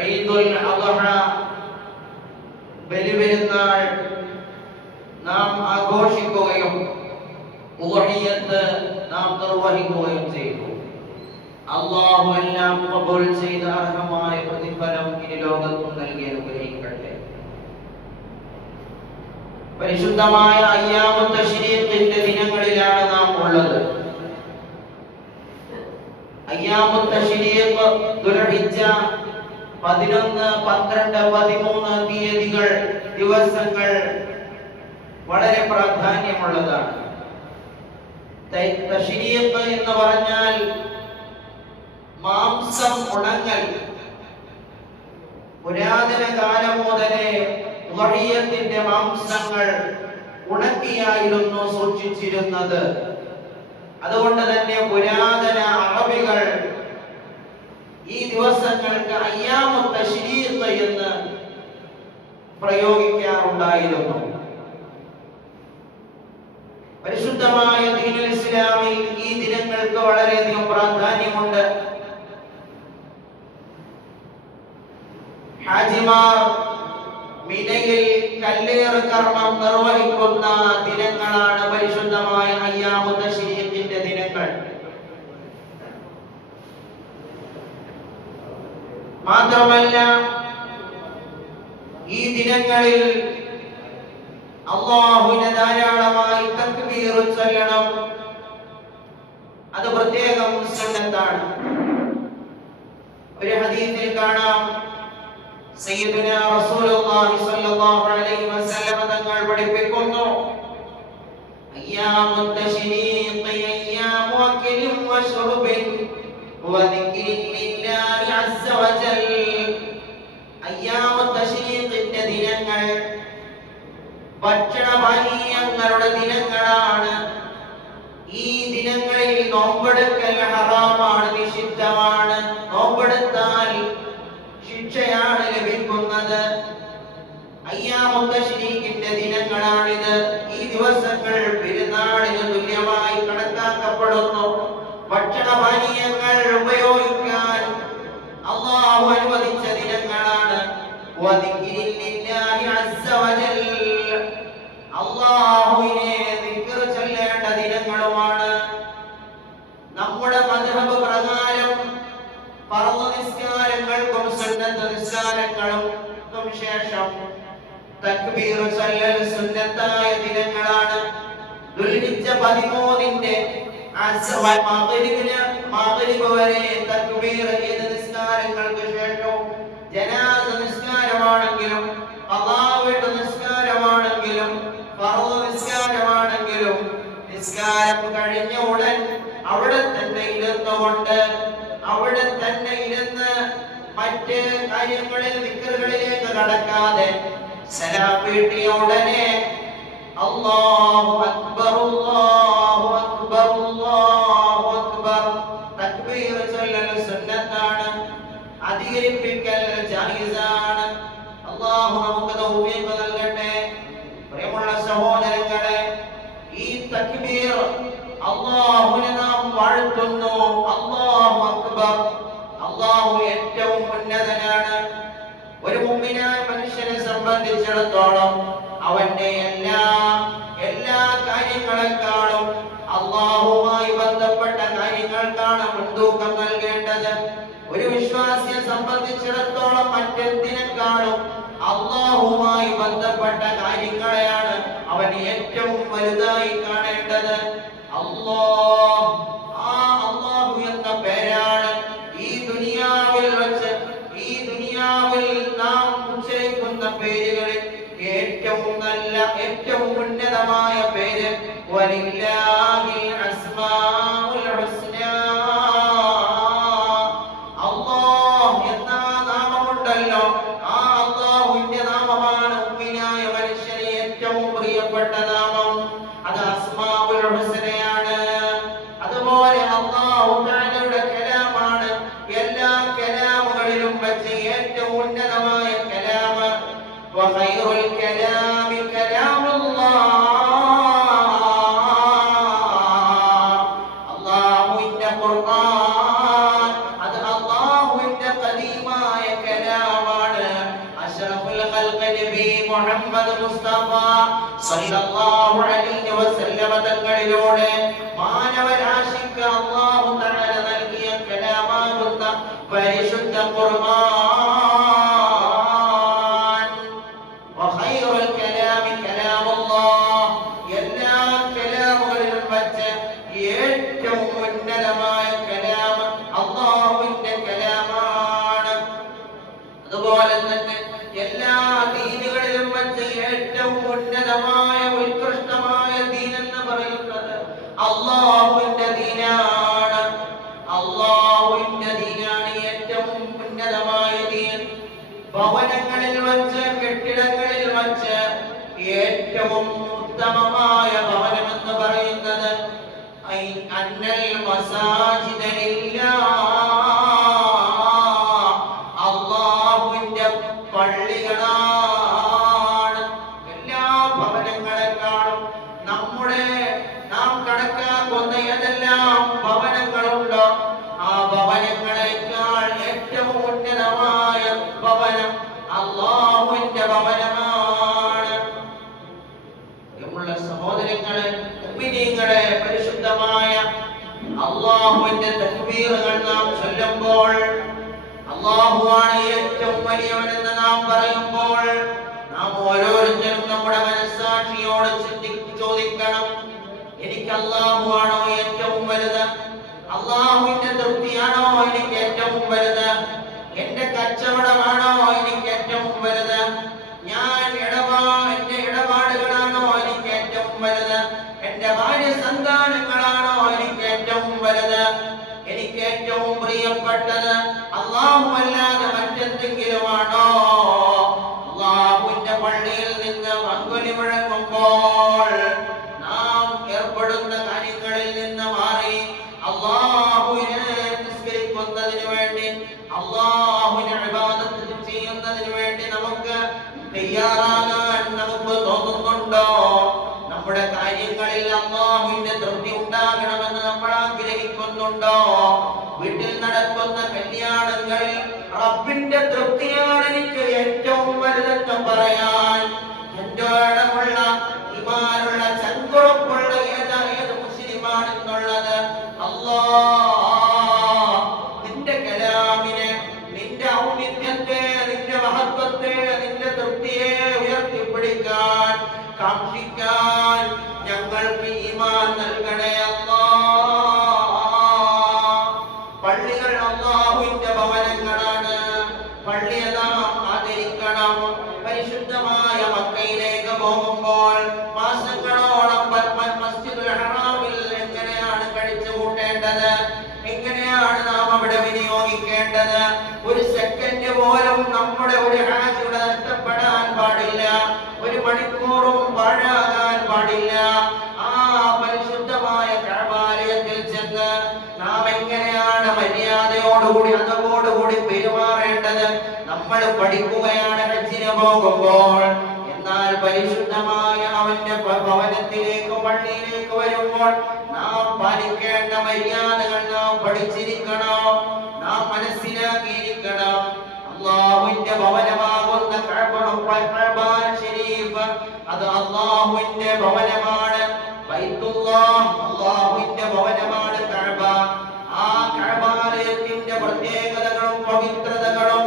ഈദുൽ അദ്ഹ ബലിപെരുന്നാൾ നാം ആഘോഷിക്കുകയും ഉദ്ഹിയ്യത്ത് നാം നിർവഹിക്കുകയും ചെയ്തു. അല്ലാഹു എല്ലാം ഖബൂൽ ചെയ്ത അർഹമായ പ്രതിഫലം ഈ ലോകത്തും നൽകി അനുഗ്രഹിക്കട്ടെ. പരിശുദ്ധമായ അയ്യാമു തശ്രീഖിന്റെ ദിനങ്ങളിലാണ് നാം ഉള്ളത്. അയ്യാമു തശ്രീഖ് ദുൽഹിജ്ജ 11, 12, 13 തീയതികൾ ദിവസങ്ങൾ വളരെ പ്രാധാന്യമുള്ളതാണ്. തശ്രീഖ് എന്ന് പറഞ്ഞാൽ മാംസം ഉണങ്ങൽ. പുരാതന കാലം മുതലേ ഉദ്ഹിയ്യത്തിന്റെ മാംസങ്ങൾ ഉണക്കിയായിരുന്നു സൂക്ഷിച്ചിരുന്നത്. അതുകൊണ്ട് തന്നെ പുരാതന അറബികൾ ഈ ദിവസങ്ങൾക്ക് അയ്യാമു തശ്രീഖ് എന്ന് പ്രയോഗിക്കാറുണ്ടായിരുന്നു. പരിശുദ്ധമായ ദീനുൽ ഇസ്ലാമിൽ ഈ ദിനങ്ങൾക്ക് വളരെയധികം പ്രാധാന്യമുണ്ട്. ഹാജിമാർ മിനയിൽ കല്ലേറ് കർമ്മം നിർവഹിക്കുന്ന ദിനങ്ങളാണ് പരിശുദ്ധമായ അയ്യാമു തശ്രീഖിന്റെ ദിനങ്ങൾ. മാത്രമല്ല ഈ ദിനങ്ങളിൽ അല്ലാഹുവിനെ ധാരാളമായി തക്ബീർ ചൊല്ലണം. അത് പ്രത്യേകം സുന്നത്താണ്. ഒരു ഹദീസിൽ കാണാം, സയ്യിദുനാ റസൂലുള്ളാഹി സ്വല്ലല്ലാഹു അലൈഹി വസല്ലം തങ്ങൾ പഠിപ്പിക്കുന്നു, അയ്യാമു തശ്രീഖ് അയ്യാമു അക്ലിൻ വശുർബിൻ വദിക്രിൻ ലില്ലാഹി അസ്സ വജൽ. അയ്യാമു തശ്രീഖിന്റെ ദിനങ്ങൾ ഭക്ഷണപാനീയങ്ങളുടെ ദിനങ്ങളാണ്. ഈ ദിനങ്ങളിൽ നോമ്പെടുക്കൽ ഹറാമാണ്, നിഷിദ്ധമാണ്. നോമ്പെടുത്താൽ ശിക്ഷയാണ് ലഭിക്കുന്നത്. അയ്യാമു തശ്രീഖിന്റെ ദിനങ്ങളാണിത്. ഈ ദിവസങ്ങൾ പെരുന്നാളിന് തുല്യമായി കണക്കാക്കപ്പെടുന്നു. ഭക്ഷണപാനീയങ്ങൾ ഉപയോഗിക്കാൻ അല്ലാഹു അനുവദിച്ച ദിനങ്ങളാണ്. അല്ലാഹുവിനെ ദിക്ർ ചൊല്ലേണ്ട ദിനങ്ങളുമാണ്. നമ്മുടെ മദ്ഹബ് പ്രകാരം ഫർള് നിസ്കാരങ്ങൾക്കും സുന്നത്ത് നിസ്കാരങ്ങൾക്കും ശേഷം തക്ബീർ ചൊല്ലൽ സുന്നത്തായ ദിനങ്ങളാണ്. ദുൽഹിജ്ജ 13ന്റെ മഗ്രിബ് വരെ തക്ബീർ ചെയ്ത നിസ്കാരങ്ങൾക്ക് ശേഷം ജനാസ നിസ്കാരമാണെങ്കിലും ഖളാ നിസ്കാരമാണെങ്കിലും ഫർള് നിസ്കാരമാണെങ്കിലും നിസ്കാരം കഴിഞ്ഞ ഉടൻ അവിടെ തന്നെ ഇരുന്നുകൊണ്ട് അവിടെ തന്നെ ഇരുന്ന് മറ്റ് കാര്യങ്ങളിൽ ദിക്റുകളിലേക്ക് കടക്കാതെ സലാം വീട്ടിയ ഉടനെ അല്ലാഹു അക്ബർ അല്ലാഹു അക്ബർ അല്ലാഹു അക്ബർ തക്ബീർ ചൊല്ലൽ സുന്നത്താണ്. അധികരിപ്പിക്കൽ ജായിസാണ്. അല്ലാഹു നമുക്ക് തൗഫീഖ് നൽകട്ടെ. പ്രിയമുള്ള സഹോദരങ്ങളെ, ഈ തക്ബീർ അല്ലാഹുവിനെ നാം വാഴ്ത്തുന്നു. അല്ലാഹു അക്ബർ. അല്ലാഹു ഏറ്റവും ഉന്നതനാണ്. ഒരു മുഅ്മിനായ മനുഷ്യനെ സംബന്ധിച്ചിടത്തോളം അവന്റെ എല്ലാ കാര്യങ്ങളെക്കാളും അല്ലാഹുവുമായി ബന്ധപ്പെട്ട കാര്യങ്ങൾക്കാണ് മുൻതൂക്കം നൽകേണ്ടത്. ഒരു വിശ്വാസിയെ സംബന്ധിച്ചിടത്തോളം മറ്റെന്തിനേക്കാളും അല്ലാഹുവുമായി ബന്ധപ്പെട്ട കാര്യങ്ങളെയാണ് അവൻ ഏറ്റവും വലുതായി കാണേണ്ടത്. അല്ലാഹു എന്ന പേരാണ് ഈ ദുനിയാവിൽ വെച്ച് ഈ ദുനിയാവിൽ നാം ഉച്ചരിക്കുന്ന പേരുകളിൽ ഏറ്റവും നല്ല ഏറ്റവും ഉന്നതമായ പേര് വലില്ലാഹിൽ അസ്മാഉൽ ഹുസ്നാ. അല്ലാഹ് എന്ന നാമമുണ്ടല്ലോ, ആ അല്ലാഹുവിന്റെ നാമമാണ് മുഅ്മിനായ മനുഷ്യന് ഏറ്റവും പ്രിയപ്പെട്ട നാമം. അത് അസ്മാഉൽ ഹുസ്നയാണ്. അതുപോലെ അല്ലാഹു തആലയുടെ കലാമാണ് എല്ലാ കലാമുകളിലും വെച്ച് ഏറ്റവും ഉന്നതമായ കലാം. വഖൈറുൽ കലാമി കലാമുല്ലാഹ്. അല്ലാഹുവിന്റെ ഖുർആൻ അത് അല്ലാഹുവിന്റെ ഖദീമായ കലാം നബി മുഹമ്മദ് മുസ്തഫ സല്ലല്ലാഹു അലൈഹി വസല്ലമ തങ്ങളിലൂടെ മാനവരാശിക്ക് അല്ലാഹു തആല നൽകിയ കലാമാകുന്ന പരിശുദ്ധ ഖുർആൻ വഖൈറുൽ കലാമി കലാമുല്ലാഹ് എല്ലാ കലാമുകളിലും വച്ച് ഏറ്റവും ഉന്നതമായ കലാം അല്ലാഹുവിന്റെ കലാമാണ്. അതുപോലെ തന്നെ എല്ലാ ദീനുകളിലും വച്ച് ഏറ്റവും ഉന്നതമായ ഉത്കൃഷ്ടമായ ദീൻ എന്ന് പറയുന്നത് അല്ലാഹുവിന്റെ ദീനാണ്. അല്ലാഹുവിന്റെ ദീനാണ് ഏറ്റവും ഉന്നതമായ ദീൻ. ഭവനങ്ങളിൽ വച്ച് കെട്ടിടങ്ങളിൽ വച്ച് ഏറ്റവും ഉത്തമമായ ഭവനം എന്ന് പറയുന്നത് അന്നൽ മസാജിദ അല്ലാഹുവിന്റെ പള്ളികളാണ്. എല്ലാ ഭവനങ്ങളെക്കാളും നാം കണക്കാക്കുന്ന ഏതെല്ലാം ഭവനങ്ങളുണ്ടോ ആ ഭവനങ്ങളെക്കാൾ ഏറ്റവും ഉന്നതമായ ഭവനം അല്ലാഹുവിന്റെ ഭവനമാണ്. പ്രിയമുള്ള സഹോദരങ്ങളെ, മുഅ്മിനീങ്ങളെ, പരിശുദ്ധമായ അല്ലാഹുവിന്റെ തക്ബീറുകൾ നാം ചൊല്ലുമ്പോൾ അല്ലാഹുവാണ് ഏറ്റവും വലിയവനെന്ന് നാം പറയുമ്പോൾ നാം ഓരോരുത്തരും നമ്മുടെ മനസ്സാക്ഷിയോട് ചോദിക്കണം, എനിക്ക് അല്ലാഹുവാണോ ഏറ്റവും വലുത്? അല്ലാഹുവിന്റെ തൃപ്തിയാണോ എനിക്ക് ഏറ്റവും വലുത്? എന്റെ കച്ചവടമാണോ എനിക്ക് ഏറ്റവും വലുത്? എന്റെ ഇടപാടുകളാണോ എനിക്ക് ഏറ്റവും വലുത്? എന്റെ ഭാര്യ സന്താനങ്ങളാണോ എനിക്ക് ഏറ്റവും വലുത്? എനിക്ക് ഏറ്റവും പ്രിയപ്പെട്ടത് അല്ലാഹു അല്ലാതെ മറ്റെന്തെങ്കിലുമാണോ? അല്ലാഹുവിന്റെ പള്ളിയിൽ നിന്ന് മങ്കുലി മുഴങ്ങുമ്പോൾ നാം ഏർപ്പെടുന്ന കാര്യങ്ങളിൽ നിന്ന് മാറി അല്ലാഹുവിനെ നിസ്കരിക്കുന്നതിന് വേണ്ടി, അല്ലാഹുവിനെ ഇബാദത്ത് ചെയ്യുന്നതിന് വേണ്ടി നമുക്ക് തയ്യാറാകാൻ നമുക്ക് തോന്നുന്നുണ്ടോ? നമ്മുടെ കാര്യങ്ങളിൽ അല്ലാഹുവിന്റെ തൃപ്തി ഉണ്ടാകണമെന്ന് നമ്മൾ ആഗ്രഹിക്കുന്നുണ്ടോ? വീട്ടിൽ നടക്കുന്ന കല്യാണങ്ങളിൽ റബ്ബിന്റെ തൃപ്തിയാണ് എനിക്ക് ഏറ്റവും വലുതെന്ന് പറയാൻ എന്തോടമുള്ള ഇമാനുള്ള ചങ്കുറപ്പുള്ള ഏത് മുസ്ലിമാണെന്നുള്ളത് അല്ലാഹ് നിന്റെ കലാമിനെ, നിന്റെ ഔന്നിത്യത്തെ, നിന്റെ മഹത്വത്തെ, നിന്റെ തൃപ്തിയെ ഉയർത്തിപ്പിടിക്കാൻ കാക്ഷിക്കാൻ ഞങ്ങൾക്ക് ഈമാൻ നൽകണേ അല്ലാഹ്. പള്ളികൾ അല്ലാഹുവിന്റെ ഭവനങ്ങളാണ്. പള്ളിയെ നാം ആദരിക്കണം. പരിശുദ്ധമായ മക്കയിലേക്ക് പോകുമ്പോൾ മാസങ്ങളോളം മസ്ജിദുൽ ഹറാമിൽ എങ്ങനെയാണ് കഴിച്ചു കൂട്ടേണ്ടത്, എങ്ങനെയാണ് നാം അവിടെ വിനിയോഗിക്കേണ്ടത്? ഒരു സെക്കൻഡ് പോലും നമ്മുടെ ഒരു ഹാജിയുടെ നഷ്ടപ്പെടാൻ പാടില്ല. ഒരു മണിക്കൂറും പാഴാകാൻ പാടില്ല. ആ പരിശുദ്ധമായ കഅബാലയത്തിൽ ചെന്ന് നാം എങ്ങനെയാണ് മര്യാദയോടുകൂടി അതോടുകൂടി പെരുമാറേണ്ടത് നമ്മൾ പഠിക്കുകയാണ് ഹജ്ജിന് പോകുമ്പോൾ. എന്നാൽ പരിശുദ്ധമായ അവന്റെ ഭവനത്തിലേക്ക്, പള്ളിയിലേക്ക് വരുമ്പോൾ നാം പാലിക്കേണ്ട മര്യാദകൾ നാം പഠിച്ചിരിക്കണം, നാം മനസ്സിലാക്കിയിരിക്കണം. അല്ലാഹുവിന്റെ ഭവനമാകുന്ന കഅബ ശരീഫ് അത് അല്ലാഹുവിന്റെ ഭവനമാണ്. ബൈത്തുല്ലാഹ് അല്ലാഹുവിന്റെ ഭവനമാണ് കഅബ. ആ കഅബാലയത്തിന്റെ പ്രത്യേകതകളും പവിത്രതകളും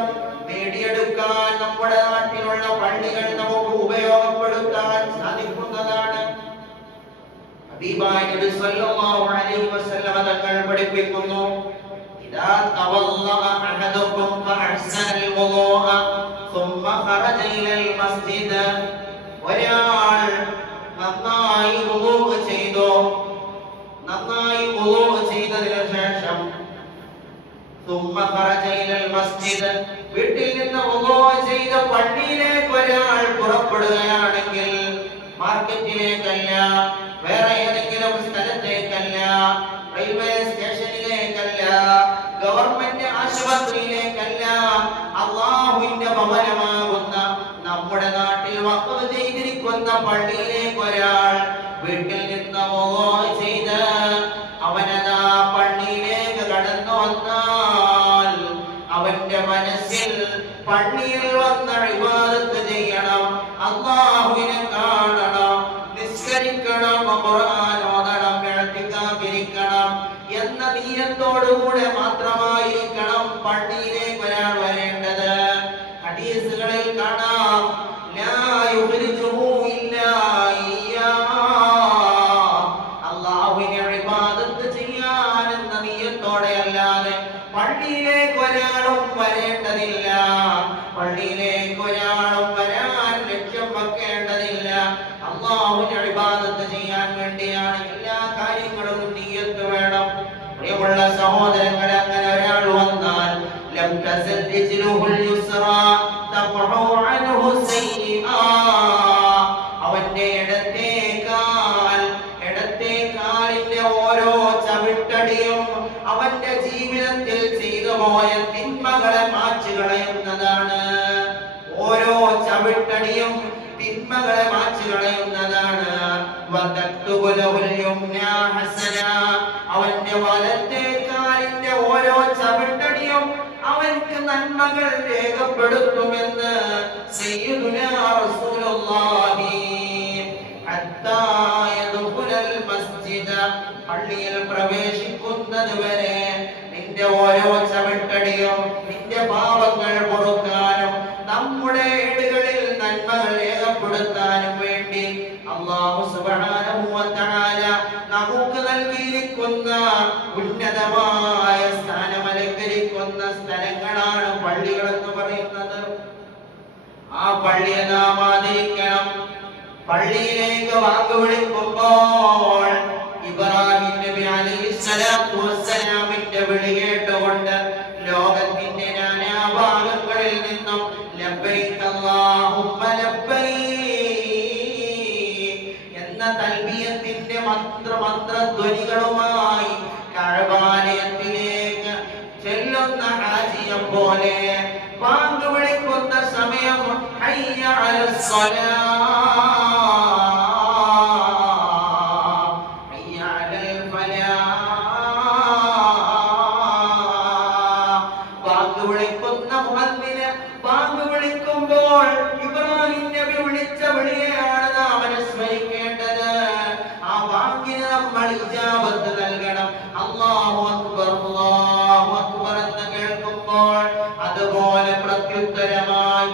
നേടിയെടുക്കാൻ നമ്മുടെ നാട്ടിലുള്ള പള്ളികൾ നമുക്ക് ഉപയോഗപ്പെടുത്താൻ സാധിക്കുന്നതാണ്. ഹബീബായ നബി സല്ലല്ലാഹു അലൈഹി വസല്ലം തങ്ങൾ പഠിപ്പിക്കുന്നു, ഇദാ തവല്ലഅ അഹദുകും ഫഅഹ്സനൽ വുളൂഅ ثم خرج إلى المسجد. ഒരാൾ നന്നായി വുളൂ ചെയ്തതിനു ശേഷം ثم خرج إلى المسجد, വീട്ടിൽ നിന്ന് വുളൂ ചെയ്ത പള്ളിയിലേക്ക് ഒരാൾ പുറപ്പെടുകയാണെങ്കിൽ, മാർക്കറ്റിലേക്കല്ല, വേറെ ഏതെങ്കിലും സ്ഥലത്തേക്കല്ല, റെയിൽവേ സ്റ്റേഷനിലേക്കല്ല, ഗവൺമെന്റ് ആശുപത്രിയിലേക്കല്ല, അല്ലാഹുവിന്റെ ഭവനമാകുന്ന നമ്മുടെ നാട്ടിൽ വഖഫ് ചെയ്തിരിക്കുന്ന പള്ളിയിലേക്ക് ഒരാൾ വീട്ടിൽ നിന്ന് വുളൂ ചെയ്ത് അവനതാ പള്ളിയിലേക്ക് കടന്നു വന്നാൽ അവന്റെ മനസ്സിൽ പള്ളിയിൽ വന്ന് ഇബാദത്ത് ചെയ്യണം, അല്ലാഹുവിനെ കാണണം, നിസ്കരിക്കണം, ഖുർആൻ ഓതണം, ഇഅ്തികാഫിരിക്കണം എന്ന നിയ്യത്തോടുകൂടെ മാത്രമായിരിക്കണം പള്ളിയിലേക്ക് ഒരാൾ വരേണ്ടത്. ഹദീസുകളിൽ കാണാം, ലാ യുഖ്രിജുഹു ഇല്ലാ ഇയ്യാഹ്, അല്ലാഹുവിനെ ഇബാദത്ത് ചെയ്യാൻ എന്ന നിയ്യത്തോടെ അല്ലാതെ പള്ളിയിലേക്ക് ഒരാളും വരേണ്ടതില്ല. പള്ളിയിലേക്ക് ഒരാളും വരാൻ ലക്ഷ്യം വെക്കേണ്ടതില്ല. അല്ലാഹുവിനെ ഇബാദത്ത് ചെയ്യാൻ വേണ്ടിയാണ് എല്ലാ കാര്യങ്ങളും നിയ്യത്ത് വേണം. പ്രിയമുള്ള സഹോദരങ്ങളെ, അങ്ങനെ ഒരാൾ വന്നാൽ ലം തസൽ രിജ്ലുഹുൽ യുസ്റാ തഖഉ അൻഹു സയ്യിആ, അവന്റെ ഇടത്തെ കാലിന്റെ ഓരോ ചവിട്ടടിയും അവന്റെ ജീവിതത്തിൽ ചെയ്തു പോയ തിന്മകളെ മായ്ച്ചു കളയുന്നതാണ്. ഓരോ ചവിട്ടടിയും തിന്മകളെ മായ്ച്ചു കളയുന്നതാണ്. അവന്റെ വലത്തെ കാലിന്റെ ഓരോ ചവിട്ടടിയും അവൻക്ക് നന്മകൾ രേഖപ്പെടുത്തുമെന്ന് സയ്യിദുനാ റസൂലുള്ളാഹി. ഹത്താ യദ്ഖുലൽ മസ്ജിദ, പള്ളിയിൽ പ്രവേശിക്കുന്നത് വരെ നിന്റെ ഓരോ ചവിട്ടടിയും നിന്റെ പാപങ്ങൾ പൊറുക്കാനും നമ്മുടെ ഏടുകളിൽ നന്മകൾ രേഖപ്പെടുത്താനും വേണ്ടി അല്ലാഹു സുബ്ഹാനഹു വ തആല നമുക്ക് നൽകിയിരിക്കുന്ന ഉന്നതമായ സ്ഥാനം അലങ്കരിക്കുന്ന സ്ഥലങ്ങളാണ് പള്ളികൾ എന്ന് പറയുന്നത്. ആ പള്ളിയെ നാം ആദരിക്കണം. പള്ളിയിലേക്ക് വാക്ക് വിളിക്കുമ്പോൾ ഇബ്രാഹിം നബി അലൈഹിസ്സലാത്തു വസ്സലാമിന്റെ വിളി കേട്ടുകൊണ്ട് ലോകത്തിന്റെ നാനാഭാഗങ്ങളിൽ നിന്നും ലബ്ബൈക അല്ലാഹുമ്മ ലബ്ബൈക എന്ന തൽബിയത്തിന്റെ മന്ത്രധ്വനികളുമായി കഅബാലയത്തിലേക്ക് ചെല്ലുന്ന ഹാജിയെ പോലെ വാക്ക് വിളിക്കുന്ന സമയം ഹയ്യ അലസ്സലാ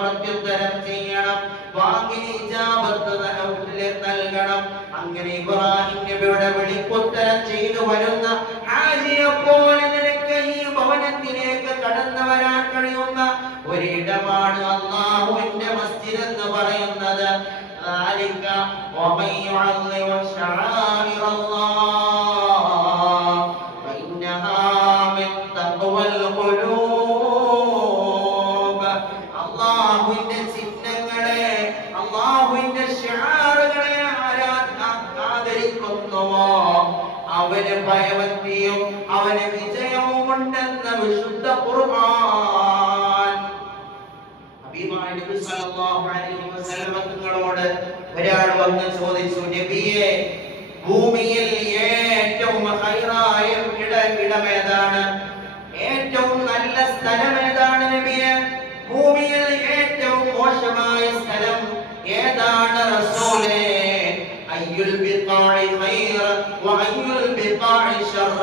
പ്രത്യുത്തരം ചെയ്യണം. വാങ്ങിന് ഇജാബത്ത് നൽകണം. അങ്ങനെ ഇബ്രാഹിം നബിയുടെ വിളിക്കുത്തരം ചെയ്തു വരുന്ന ഹാജിയെ പോലെ നിനക്ക് ഈ ഭവനത്തിലേക്ക് കടന്നു വരാൻ കഴിയുന്ന ഒരിടമാണ് അല്ലാഹുവിന്റെ മസ്ജിദ് എന്ന് പറയുന്നത്. ذلك ومن يعظم شعائر الله فإنها من تقوى القلوب. അല്ലാഹുവിന്റെ ചിഹ്നങ്ങളെ, അല്ലാഹുവിന്റെ ശിആറുകളെ ആദരിക്കുന്നുവോ അവന് ഭയഭക്തിയും അവന് വിജയവും ഉണ്ടെന്ന വിശുദ്ധ ഖുർആൻ. ഹബീബായ നബി സല്ലല്ലാഹു അലൈഹി വസല്ലം തങ്ങളോട് ഒരാൾ വന്ന് ചോദിച്ചു, നബിയേ, ഭൂമിയിൽ ഏറ്റവും ഖൈറായ ഇടം ഏതാണ്? ഏറ്റവും നല്ല സ്ഥലം ഏതാണ് നബിയേ? ഭൂമിയിൽ ഏറ്റവും മോശമായ സ്ഥലം ഏതാണ് റസൂലേ? അയ്യുൽ ബിഖാഇ ഖൈർ വ അയ്യുൽ ബിഖാഇ ശർർ.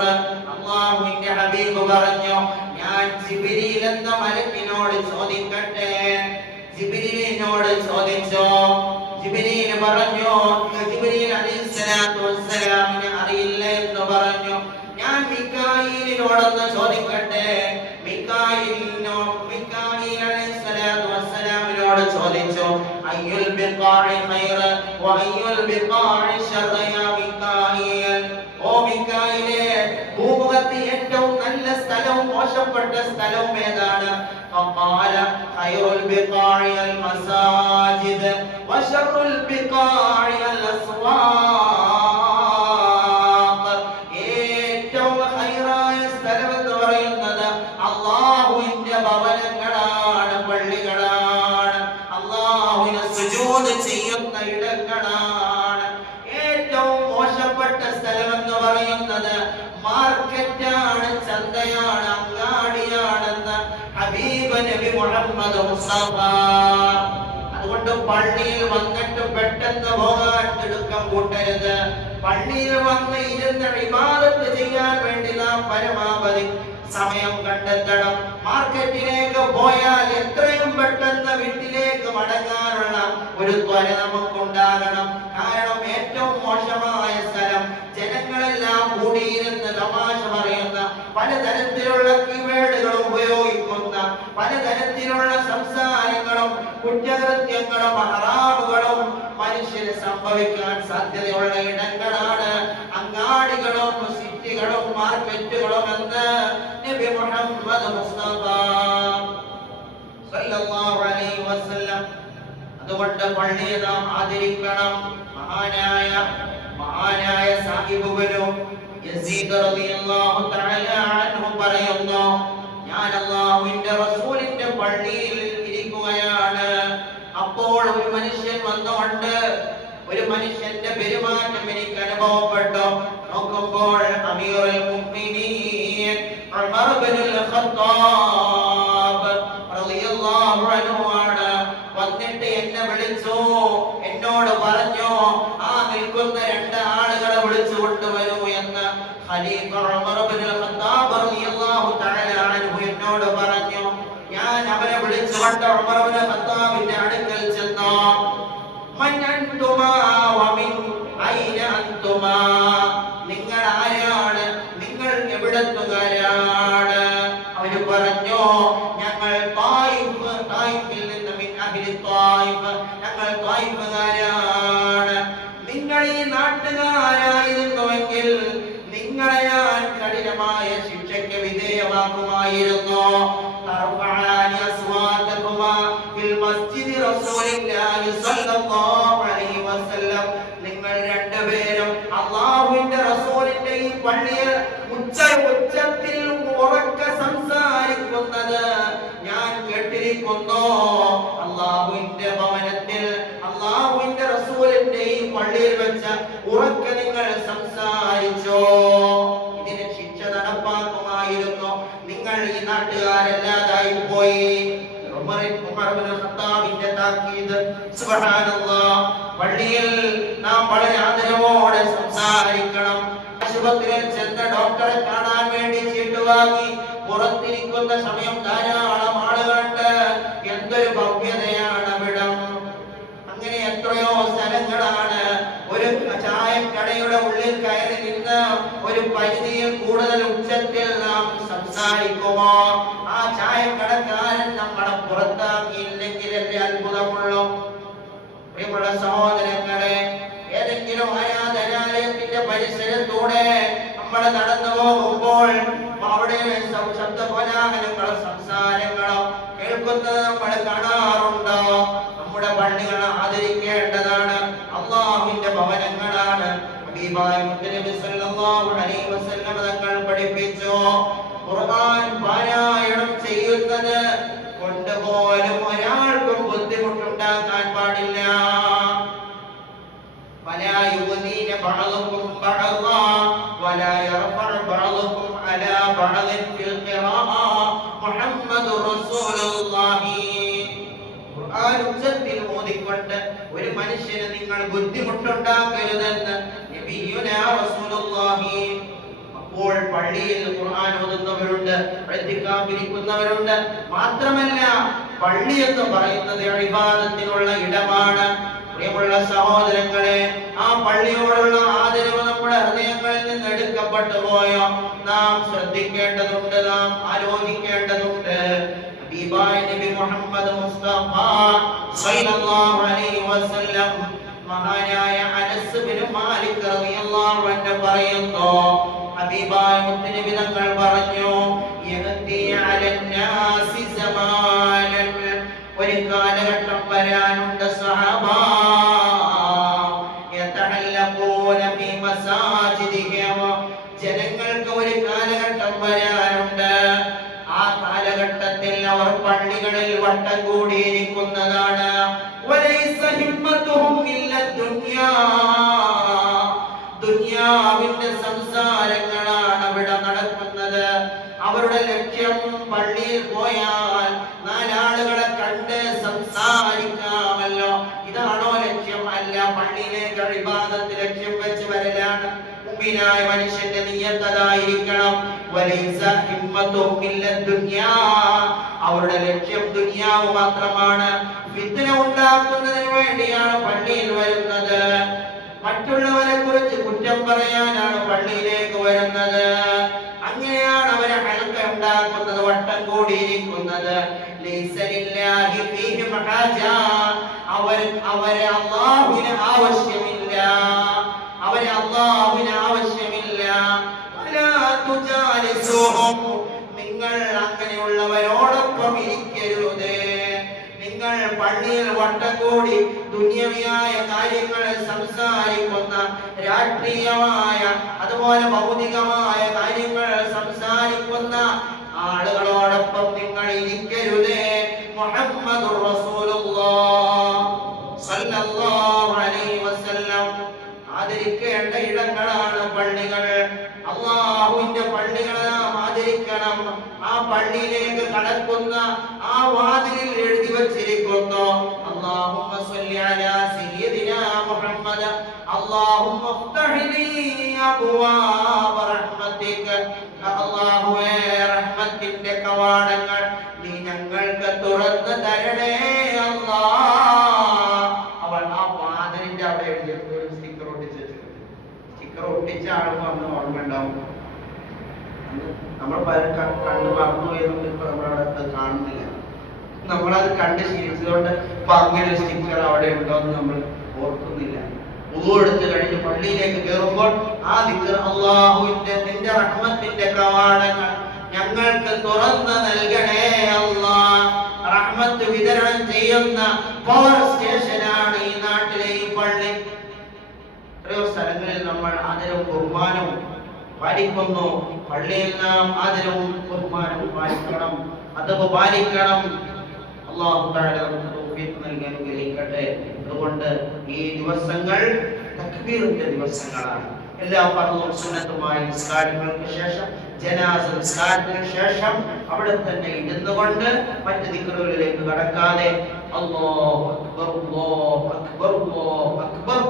അല്ലാഹുവിന്റെ ഹബീബ് പറഞ്ഞു, ഞാൻ ജിബ്രീൽ എന്ന മലക്കിനോട് ചോദിക്കട്ടെ. ജിബ്രീലിനോട് ചോദിച്ചോ. ജിബ്രീൽ പറഞ്ഞു, ജിബ്രീൽ അലൈഹിസ്സലാത്തു വസ്സലാമിനെ അറിയില്ല എന്ന് പറഞ്ഞു. ഞാൻ മികാഈലിനോടൊന്ന് ചോദിക്കട്ടെ. മികാഈൽ അലൈഹിസ്സലാത്തു വസ്സലാമിനോട് ചോദിച്ചു, അയ്യുൽ ബിഖാഇ ഖൈർ വ അയ്യുൽ ബിഖാഇ ശർർ യാ മികാഈൽ. ഓ മികാഈലേ, ഭൂമുഖത്ത് ഏറ്റവും നല്ല സ്ഥലവും മോശപ്പെട്ട സ്ഥലവും ഏതാണ്? فقال خير البقاع المساجد وشر البقاع الأسواق. ഏറ്റവും ഖൈറായ സ്ഥലം എന്ന് പറയുന്നത് അല്ലാഹുവിന്റെ ഭവനങ്ങളാണ്, പള്ളികളാണ്, അല്ലാഹുവിനെ സുജൂദ് ചെയ്യുന്ന ഇടങ്ങളാണ്. ഏറ്റവും മോശപ്പെട്ട സ്ഥലം എന്ന് പറയുന്നത് മാർക്കറ്റാണ്, ചന്തയാണ്, അങ്ങാടിയാണെന്ന് ഹബീബ് നബി നബി മുഹമ്മദ് മുസ്തഫ. അതുകൊണ്ട് പള്ളിയിൽ വന്നിട്ട് പെട്ടെന്ന് പോകാൻ തിടുക്കം കൂട്ടരുത്. പള്ളിയിൽ വന്ന് ഇരുന്ന് ഇബാദത്ത് ചെയ്യാൻ വേണ്ടി നാം പരമാവധി സമയം കണ്ടെത്തണം. മാർക്കറ്റിലേക്ക് പോയാൽ എത്രയും പെട്ടെന്ന് വീട്ടിലേക്ക് മടങ്ങാനുള്ള ഒരു ത്വര നമുക്കുണ്ടാകണം. കാരണം ഏറ്റവും മോശമായ സ്ഥലം, ജനങ്ങളെല്ലാം കൂടിയിരുന്ന് തമാശ പറയുന്ന, പലതരത്തിലുള്ള കീവേഡുകൾ ഉപയോഗിക്കുന്ന, പലതരത്തിലുള്ള സംസാരങ്ങളും കുറ്റകൃത്യങ്ങളും ഹറാമുകളും മനുഷ്യന് സംഭവിക്കാൻ സാധ്യതയുള്ള ഇടങ്ങളാണ് അങ്ങാടികളും സിറ്റികളും മാർക്കറ്റുകളും എന്ന് നബി മുഹമ്മദ് മുസ്തഫ സല്ലല്ലാഹു അലൈഹി വസല്ലം. അതുകൊണ്ട് പള്ളിയെ നാം ആദരിക്കണം. മഹാനായ സാഹിബുബനു യസീദ് റളിയല്ലാഹു തആല അൻഹു പറയുന്നു, ഞാൻ അല്ലാഹുവിന്റെ റസൂലിന്റെ പള്ളിയിൽ ഇരിക്കുകയാണ്. അപ്പോൾ ഒരു മനുഷ്യൻ വന്നുകൊണ്ട് ഒരു മനുഷ്യന്റെ പെരുമാറ്റം എനിക്ക് അനുഭവപ്പെട്ടു. നോക്കുമ്പോൾ അമീറുൽ മുഅ്മിനീൻ ഉമർ ഇബ്നുൽ ഖത്താബ് റളിയല്ലാഹു അൻഹു ആണ്. വന്നിട്ട് എന്നെ വിളിച്ചു, എന്നോട് പറഞ്ഞു, ആ നിൽക്കുന്ന രണ്ട് ആളുകളെ വിളിച്ചു കൊണ്ടുവരൂ എന്ന് ഖലീഫ ഉമർ ഇബ്നുൽ ഖത്താബ് റളിയല്ലാഹു തആല അൻഹു എന്നോട് പറഞ്ഞു. ഞാൻ അവരെ വിളിച്ചുകൊണ്ട് ഉമർ ഇബ്നുൽ ഖത്താബിന്റെ അടുക്കൽ ചെന്നു. മൻ അൻതുമാ വമിൻ ഐന അൻതുമാ, നിങ്ങൾ ആരാണ്, നിങ്ങൾ എവിടത്തുകാരാണ്? അവര് പറഞ്ഞു, ഞങ്ങൾ തായിഫിൽ നിന്ന്, മിൻ അഹ്ലി തായിഫ്, ഞങ്ങൾ തായിഫുകാരാണ്. നിങ്ങൾ ഈ നാട്ടുകാരായിരുന്നുവെങ്കിൽ നിങ്ങളെ ഞാൻ കഠിനമായ ശിക്ഷയ്ക്ക് വിധേയമാക്കുമായിരുന്നു. തർഫഅനി അസ്വാതകുമാ ഫിൽ മസ്ജിദി റസൂലില്ലാഹി സ്വല്ലല്ലാഹു അലൈഹി വസല്ലം, നിങ്ങൾ രണ്ടുപേരും അല്ലാഹുവിന്റെ റസൂലിന്റെ ഈ പള്ളിയിൽ ഉച്ചത്തിൽ ഉറക്കെ സംസാരിക്കുന്നത് ഞാൻ കേട്ടിരിക്കുന്നു. അല്ലാഹുവിന്റെ ഭവനത്തിൽ അല്ലാഹുവിന്റെ റസൂലിന്റെ ഈ പള്ളിയിൽ വെച്ച് ഉറക്കെ നിങ്ങൾ സംസാരിച്ചോ, ഇതിന് ശിക്ഷ നടപ്പാക്കുമായിരുന്നു. നിങ്ങൾ ഈ നാട്ടുകാരല്ലാതായി പോയി. ഉമർ ഇബ്നുൽ ഖത്താബിന്റെ താക്കീത്. സുബ്ഹാനല്ലാഹ്. പള്ളിയിൽ നാം വളരെ ആദരവോടെ സംസാരിക്കണം. ആശുപത്രിയിൽ ചെന്ന ഡോക്ടറെ കാണാൻ വേണ്ടി ചീട്ട് വാങ്ങി പുറത്തിരിക്കുന്ന സമയം ധാരാളം ആളുകളുണ്ട്. എന്തൊരു ഭവ്യതയാണ് അവിടം. അങ്ങനെ എത്രയോ സ്ഥലങ്ങളാണ്. ഒരു ചായക്കടയുടെ ഉള്ളിൽ കയറി നിന്ന് ഒരു പരിധിയിൽ കൂടുതൽ ഉച്ചത്തിൽ നാം സംസാരിക്കുമോ, ആ ചായക്കടക്കാരൻ നമ്മളെ പുറത്താക്കിയില്ലെങ്കിൽ എന്റെ അത്ഭുതമുള്ളൂ. പ്രിയമുള്ള സഹോദരങ്ങളെ, ഏതെങ്കിലും ആരാധനാലയത്തിന്റെ പരിസരത്തൂടെ നമ്മൾ നടന്നു പോകുമ്പോൾ അവിടെ ശബ്ദകോലാഹലങ്ങളോ സംസാരങ്ങളോ കേൾക്കുന്നത് നമ്മൾ കാണാറുണ്ടോ? നമ്മുടെ പള്ളികൾ ആദരിക്കേണ്ടതാണ്. അല്ലാഹുവിന്റെ ഭവനങ്ങളാണ്. ഹബീബായ മുത്തനബി സല്ലല്ലാഹു അലൈഹി വസല്ലം തങ്ങൾ പഠിപ്പിച്ചു, ഖുർആൻ പാരായണം ചെയ്യുന്നത് കൊണ്ടുപോലും ഒരാൾക്കും ബുദ്ധിമുട്ടുണ്ടാക്കാൻ പാടില്ല. ولا يؤذين بعضكم بعضا ولا يرفع بعضكم على بعض في القراءة محمد رسول الله. ഖുർആൻ ഉച്ചത്തിൽ ഓതിക്കൊണ്ട് ഒരു മനുഷ്യന് നിങ്ങൾ ബുദ്ധിമുട്ടുണ്ടാക്കരുതെന്ന് നബിയുനാ റസൂലുള്ളാഹി. അപ്പോൾ പള്ളിയിൽ ഖുർആൻ ഓതുന്നവരുണ്ട്, ഇരിക്കുന്നവരുണ്ട്. മാത്രമല്ല, പള്ളി എന്ന് പറയുന്നത് ഇബാദത്തിനുള്ള ഇടമാണ്. പ്രിയമുള്ള സഹോദരങ്ങളെ, ആ പള്ളിയോടുള്ള ആദരവ് നമ്മുടെ ഹൃദയങ്ങളിൽ നിന്ന് എടുക്കപ്പെട്ടു പോയോ നാം ശ്രദ്ധിക്കേണ്ടതുണ്ട്, നാം ആലോചിക്കേണ്ടതുണ്ട്. ഹബീബായ നബി മുഹമ്മദ് മുസ്തഫ സല്ലല്ലാഹു അലൈഹി വസല്ലം മഹാനായ അനസ് ബിൻ മാലിക് റളിയല്ലാഹു അൻഹു പറയുന്നു, ഹബീബായ മുത്തനബി തങ്ങൾ പറഞ്ഞു, യഹ്തി അലന്നാസി സമാനൻ, ഒരു കാലഘട്ടം വരാനുണ്ട് സഹബ, യതഅല്ലഖൂന ഫീ മസാജിദിഹിം, ജനങ്ങൾക്ക് ഒരു കാലഘട്ടം വരാനുണ്ട്. ആ കാലഘട്ടത്തിൽ അവർ പള്ളികളിൽ വട്ടം കൂടിയിരിക്കുന്നതാണ്. വലൈസ ഹിമ്മത്തുഹും ഇല്ല ദുനിയാ, ദുനിയാവിന്റെ സംസാരങ്ങളാണ് അവിടെ നടക്കുന്നത്. ആ അവരുടെ ലക്ഷ്യം പള്ളിയിൽ പോയാൽ നാലാളുകളെ കണ്ട് സംസാരിക്കാമല്ലോ, ഇതാണോ ലക്ഷ്യം? അല്ല, പള്ളിയിലേക്ക് ഇബാദത്ത് ലക്ഷ്യം വെച്ച് വരലാണ്. മുഅ്മിനായ മനുഷ്യന്റെ നിയ്യത്ത് അതായിരിക്കണം. വലൈസ ഹിമ്മത്തുഹും ഇല്ല ദുനിയാ, അവരുടെ ലക്ഷ്യം ദുനിയാവ് മാത്രമാണ്. ഫിത്ന ഉണ്ടാക്കുന്നതിന് വേണ്ടിയാണ് പള്ളിയിൽ വരുന്നത്. മറ്റുള്ളവരെ കുറിച്ച് കുറ്റം പറയാനാണ് പള്ളിയിലേക്ക് വരുന്നത്. അങ്ങനെയാണ് അവരെ ഹൽക്ക ഉണ്ടാക്കുന്നത്, വട്ടം കൂടിയിരിക്കുന്നത്. ലൈസ ലില്ലാഹി ഫീഹിം ഹാജ, അവരെ അല്ലാഹുവിന് ആവശ്യമില്ല, അവരെ അല്ലാഹുവിന് ആവശ്യമില്ല. വലാ തുജാലിസുഹും, നിങ്ങൾ അങ്ങനെയുള്ളവരോടൊപ്പം ഇരിക്കരുത്. നിങ്ങൾ പള്ളിയിൽ വട്ടം കൂടി ദുനിയവിയായ കാര്യങ്ങൾ സംസാരിക്കുന്ന, രാഷ്ട്രീയമായ അതുപോലെ ഭൗതികമായ കാര്യങ്ങൾ സംസാരിക്കുന്ന ആളുകളോടൊപ്പം നിങ്ങൾ ഇരിക്കരുത്. മുഹമ്മദുർ റസൂലുള്ളാഹ് സ്വല്ലല്ലാഹു അലൈഹി വസല്ലം ആദരിക്കേണ്ട ഇടങ്ങളാണ് പള്ളികൾ. അല്ലാഹുവിന്റെ പള്ളികളെ നാം ആദരിക്കണം. ആ പള്ളിയിലേക്ക് കടക്കുന്ന ആ വാതിലിൽ എഴുതി വച്ചിരിക്കുന്നു, അല്ലാഹുമ്മ സ്വല്ലി അലാ സയ്യിദിനാ മുഹമ്മദ്, അല്ലാഹുമ്മ ഇഫ്തഹ് ലീ അബ്വാബ റഹ്മതിക, അല്ലാഹുവേ റഹ്മത്തിന്റെ കവാടങ്ങൾ നീ ഞങ്ങൾക്ക് തുറന്നു തരണേ അല്ലാഹ്. അവൾ ആ വാതിലിന്റെ അവിടെ എഴുതി ഒരു സ്റ്റിക്കർ ഒട്ടിച്ച് വെച്ചിട്ടുണ്ട്. സ്റ്റിക്കർ ഒട്ടിച്ച ആൾക്ക് അന്ന് ഓർമ്മ ഉണ്ടാവും. നമ്മൾ പലരും കണ്ടു മറന്നു എന്നൊക്കെ ഇപ്പൊ നമ്മളവിടെ കാണുന്നില്ല. നമ്മളത് കണ്ട് ശീലിച്ചതുകൊണ്ട് ഇപ്പൊ അങ്ങനെ സ്റ്റിക്കർ അവിടെ ഉണ്ടോ എന്ന് നമ്മൾ ഓർക്കുന്നില്ല. വുളു എടുത്ത് കഴിഞ്ഞ് പള്ളിയിലേക്ക് കയറുമ്പോൾ ആ ദിക്ർ, അല്ലാഹുവിന്റെ നിന്റെ റഹ്മത്തിന്റെ കവാടങ്ങൾ ഞങ്ങൾക്ക് തുറന്നു നൽകണേ അല്ലാഹ്. റഹ്മത്ത് വിതരണം ചെയ്യുന്ന പവർ സ്റ്റേഷനാണ് ഈ നാട്ടിലെ ഈ പള്ളി. എത്രയോ സ്ഥലങ്ങളിൽ നമ്മൾ ആദരവും ബഹുമാനവും പാലിക്കുന്നു. പള്ളിയിൽ നാം ആദരവും ബഹുമാനവും പാലിക്കണം, അതവ് പാലിക്കണം. അല്ലാഹു തആല നമുക്ക് തൗഫീഖ് നൽകി അനുഗ്രഹിക്കട്ടെ. അതുകൊണ്ട് ഈ ദിവസങ്ങൾ തക്ബീറിന്റെ ദിവസങ്ങളാണ്. എല്ലാ ഫർളും സുന്നത്തുമായ നിസ്കാരങ്ങൾക്ക് ശേഷം, ജനാസ നിസ്കാരത്തിന് ശേഷം അവിടെ തന്നെ ഇരുന്നുകൊണ്ട് മറ്റ് ദിക്റുകളിലേക്ക് കടക്കാതെ അല്ലാഹു അക്ബർ അല്ലാഹു അക്ബർ അല്ലാഹു അക്ബർ